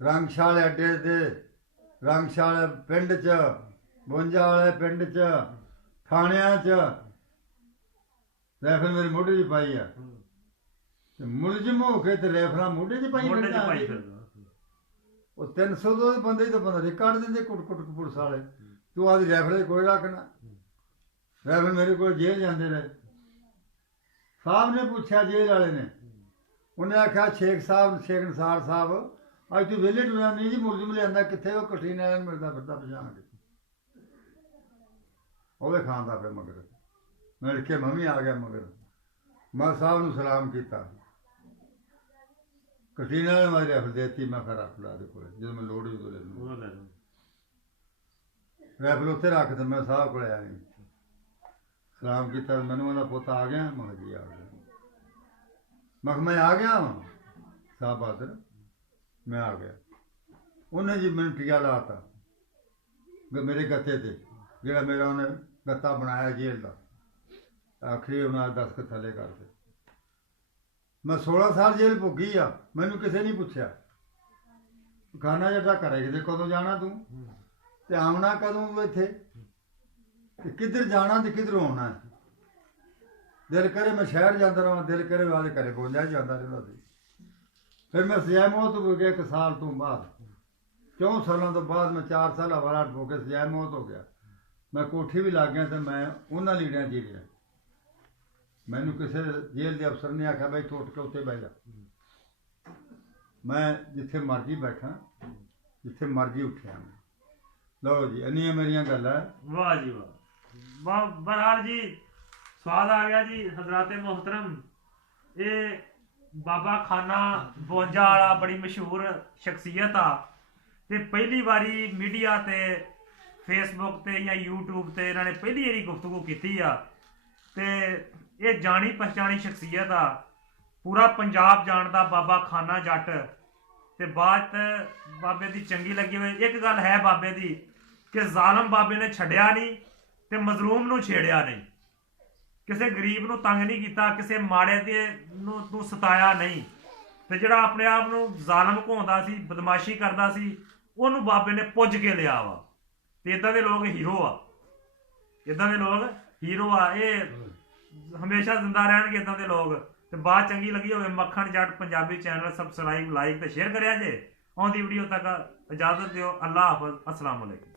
ਰੰਗਸ਼ਾਲੇ ਅੱਡੇ ਤੇ, ਰੰਗਸ਼ਾਲੇ ਪਿੰਡ 'ਚ, 52 ਵਾਲੇ ਪਿੰਡ 'ਚ, ਥਾਣਿਆਂ 'ਚ ਰੈਫਲ ਮੇਰੀ ਮੋਢੇ 'ਚ ਪਾਈ ਆ। ਤੇ ਮੁਲਜ਼ਮ ਹੋ ਕੇ ਤੇ ਰੈਫਲਾਂ ਮੋਢੇ 'ਚ ਪਾਈ ਫਿਰਦਾ। ਉਹ 302 ਦੇ ਬੰਦੇ ਹੀ ਤਾਂ ਬੰਦਾ ਕੱਢ ਦਿੰਦੇ ਕੁੱਟ ਕੁੱਟ ਪੁਲਿਸ ਵਾਲੇ। ਤੂੰ ਆਦੀ ਰੈਫਲ ਕੋਈ ਰੱਖਣਾ। ਰੈਫਲ ਮੇਰੇ ਕੋਲ ਜੇਲ੍ਹ ਜਾਂਦੇ ਰਹੇ। ਸਾਹਿਬ ਨੇ ਪੁੱਛਿਆ ਜੇਲ੍ਹ ਵਾਲੇ ਨੇ, ਉਹਨੇ ਆਖਿਆ ਸ਼ੇਖ ਸਾਹਿਬ, ਸ਼ੇਖ ਨਸਾਰ ਸਾਹਿਬ ਅੱਜ ਤੂੰ ਵਿਹਲੇ ਟੁਰਿਆ ਨਹੀਂ ਜੀ, ਮੁਲਜ਼ਮ ਲਿਆਂਦਾ ਕਿੱਥੇ? ਉਹ ਕਠੀਨ ਵਾਲਿਆਂ ਨੂੰ ਮਿਲਦਾ ਫਿਰਦਾ ਪਛਾਣ ਕੇ। ਉਹਦੇ ਖਾਂਦਾ ਫਿਰ ਮਗਰ ਮਿਲ ਕੇ ਮੈਂ ਵੀ ਆ ਗਿਆ ਮਗਰ। ਮੈਂ ਸਾਹਿਬ ਨੂੰ ਸਲਾਮ ਕੀਤਾ, ਕਠੀਨ ਵਾਲੇ ਮਾਰੀ ਰੈਫਲ ਦੇਤੀ। ਮੈਂ ਫਿਰ ਰੱਖ ਲਾ ਦੇ ਕੋਲ, ਜਦੋਂ ਮੈਂ ਲੋੜ ਹੋਈ ਉਦੋਂ ਲੈ ਲੂੰ। ਰੈਫਲ ਉੱਥੇ ਰੱਖ ਤੇ ਮੈਂ ਸਾਹਿਬ ਕੋਲ ਆਇਆ ਨਹੀਂ, ਸਲਾਮ ਕੀਤਾ। ਮੈਨੂੰ ਉਹਦਾ ਪੁੱਤ ਆ ਗਿਆ? ਮੈਂ ਕਿਹਾ ਜੀ ਆ ਗਿਆ। ਮੈਂ ਆ ਗਿਆ ਵਾਂ ਸਾਹਿਬ ਬਹਾਦਰ, ਮੈਂ ਆ ਗਿਆ। ਉਹਨੇ ਜੀ ਮੈਨੂੰ ਟੀਕਾ ਲਾਤਾ ਮੇਰੇ ਗੱਤੇ ਤੇ, ਜਿਹੜਾ ਮੇਰਾ ਉਹਨੇ ਗੱਤਾ ਬਣਾਇਆ ਜੇਲ੍ਹ ਦਾ। ਆਖਰੀ ਉਹਨਾਂ ਦਸਤਖਤ ਥੱਲੇ ਕਰਦੇ। ਮੈਂ 16 ਸਾਲ ਜੇਲ੍ਹ ਭੁੱਗੀ ਆ, ਮੈਨੂੰ ਕਿਸੇ ਨਹੀਂ ਪੁੱਛਿਆ ਖਾਣਾ ਜੱਟਾ ਘਰੇ ਕਿਤੇ ਕਦੋਂ ਜਾਣਾ ਤੂੰ, ਤੇ ਆਉਣਾ ਕਦੋਂ ਇੱਥੇ, ਤੇ ਕਿੱਧਰ ਜਾਣਾ ਤੇ ਕਿੱਧਰੋਂ ਆਉਣਾ। ਦਿਲ ਕਰੇ ਮੈਂ ਸ਼ਹਿਰ ਜਾਂਦਾ ਰਹਾਂ, ਦਿਲ ਕਰੇ ਵਾਲੇ ਘਰੇ 52 ਜਾਂਦਾ ਰਹਿੰਦਾ ਸੀ। ਫਿਰ ਮੈਂ ਸਜ਼ਾਏ ਮੌਤ ਹੋ ਗਿਆ 1 ਸਾਲ ਤੋਂ ਬਾਅਦ 4 ਸਾਲਾਂ ਤੋਂ ਬਾਅਦ ਮੈਂ 4 ਸਾਲ ਹਵਾਲਾ ਹੋ ਕੇ ਸਜ਼ਾਏ ਮੌਤ ਹੋ ਗਿਆ। ਮੈਂ ਕੋਠੀ ਵੀ ਲੱਗ ਗਿਆ ਤੇ ਮੈਂ ਉਹਨਾਂ ਲੀੜਿਆਂ 'ਚ ਹੀ ਰਿਹਾ। ਮੈਨੂੰ ਕਿਸੇ ਜੇਲ੍ਹ ਦੇ ਅਫਸਰ ਨੇ ਆਖਿਆ ਬਈ ਤੂੰ ਉੱਠ ਕੇ ਉੱਤੇ ਬਹਿ ਜਾ। ਮੈਂ ਜਿੱਥੇ ਮਰਜ਼ੀ ਬੈਠਾ, ਜਿੱਥੇ ਮਰਜ਼ੀ ਉੱਠਿਆ। ਲਓ ਜੀ ਇੰਨੀਆਂ ਮੇਰੀਆਂ ਗੱਲਾਂ। ਵਾਹ ਜੀ ਵਾਹ। ਬਹਰਾਲ ਜੀ ਸਵਾਦ ਆ ਗਿਆ ਜੀ। ਹਜ਼ਰਾਤੇ ਮੁਹਤਰਮ, ਇਹ ਬਾਬਾ ਖਾਨਾ 52 ਵਾਲਾ ਬੜੀ ਮਸ਼ਹੂਰ ਸ਼ਖਸੀਅਤ ਆ ਤੇ ਪਹਿਲੀ ਵਾਰੀ ਮੀਡੀਆ ਤੇ ਫੇਸਬੁੱਕ ਤੇ ਜਾਂ YouTube ਤੇ ਇਹਨਾਂ ਨੇ ਪਹਿਲੀ ਵਾਰੀ ਗੁਫ਼ਤਗੂ ਕੀਤੀ ਆ ਤੇ ਇਹ ਜਾਣੀ ਪਛਾਣੀ ਸ਼ਖਸੀਅਤ ਆ। ਪੂਰਾ ਪੰਜਾਬ ਜਾਣਦਾ ਬਾਬਾ ਖਾਨਾ ਜੱਟ ਤੇ ਬਾਤ ਬਾਬੇ ਦੀ ਚੰਗੀ ਲੱਗੀ ਹੋਈ। ਇੱਕ ਗੱਲ ਹੈ ਬਾਬੇ ਦੀ ਕਿ ਜ਼ਾਲਮ ਬਾਬੇ ਨੇ ਛੱਡਿਆ ਨਹੀਂ ਤੇ ਮਜ਼ਲੂਮ ਨੂੰ ਛੇੜਿਆ ਨਹੀਂ। ਕਿਸੇ ਗਰੀਬ ਨੂੰ ਤੰਗ ਨਹੀਂ ਕੀਤਾ, ਕਿਸੇ ਮਾੜੇ ਦੇ ਨੂੰ ਸਤਾਇਆ ਨਹੀਂ ਤੇ ਜਿਹੜਾ ਆਪਣੇ ਆਪ ਨੂੰ ਜ਼ਾਲਮ ਘਾਉਂਦਾ ਸੀ, ਬਦਮਾਸ਼ੀ ਕਰਦਾ ਸੀ, ਉਹਨੂੰ ਬਾਬੇ ਨੇ ਪੁੱਜ ਕੇ ਲਿਆ ਵਾ। ਤੇ ਇਦਾਂ ਦੇ ਲੋਕ ਹੀਰੋ ਆ, ਇਦਾਂ ਦੇ ਲੋਕ ਹੀਰੋ ਆ। ਇਹ ਹਮੇਸ਼ਾ ਜ਼ਿੰਦਾ ਰਹਿਣਗੇ ਇਦਾਂ ਦੇ ਲੋਕ। ਤੇ ਬਾਤ ਚੰਗੀ ਲੱਗੀ ਹੋਵੇ ਮੱਖਣ ਜੱਟ ਪੰਜਾਬੀ ਚੈਨਲ ਸਬਸਕ੍ਰਾਈਬ, ਲਾਈਕ ਤੇ ਸ਼ੇਅਰ ਕਰਿਆ ਜੇ। ਆਉਂਦੀ ਵੀਡੀਓ ਤੱਕ ਇਜਾਜ਼ਤ ਦਿਓ। ਅੱਲਾਹ ਹਾਫਿਜ਼। ਅਸਲਾਮ ਵਾਲੇਕੁਮ।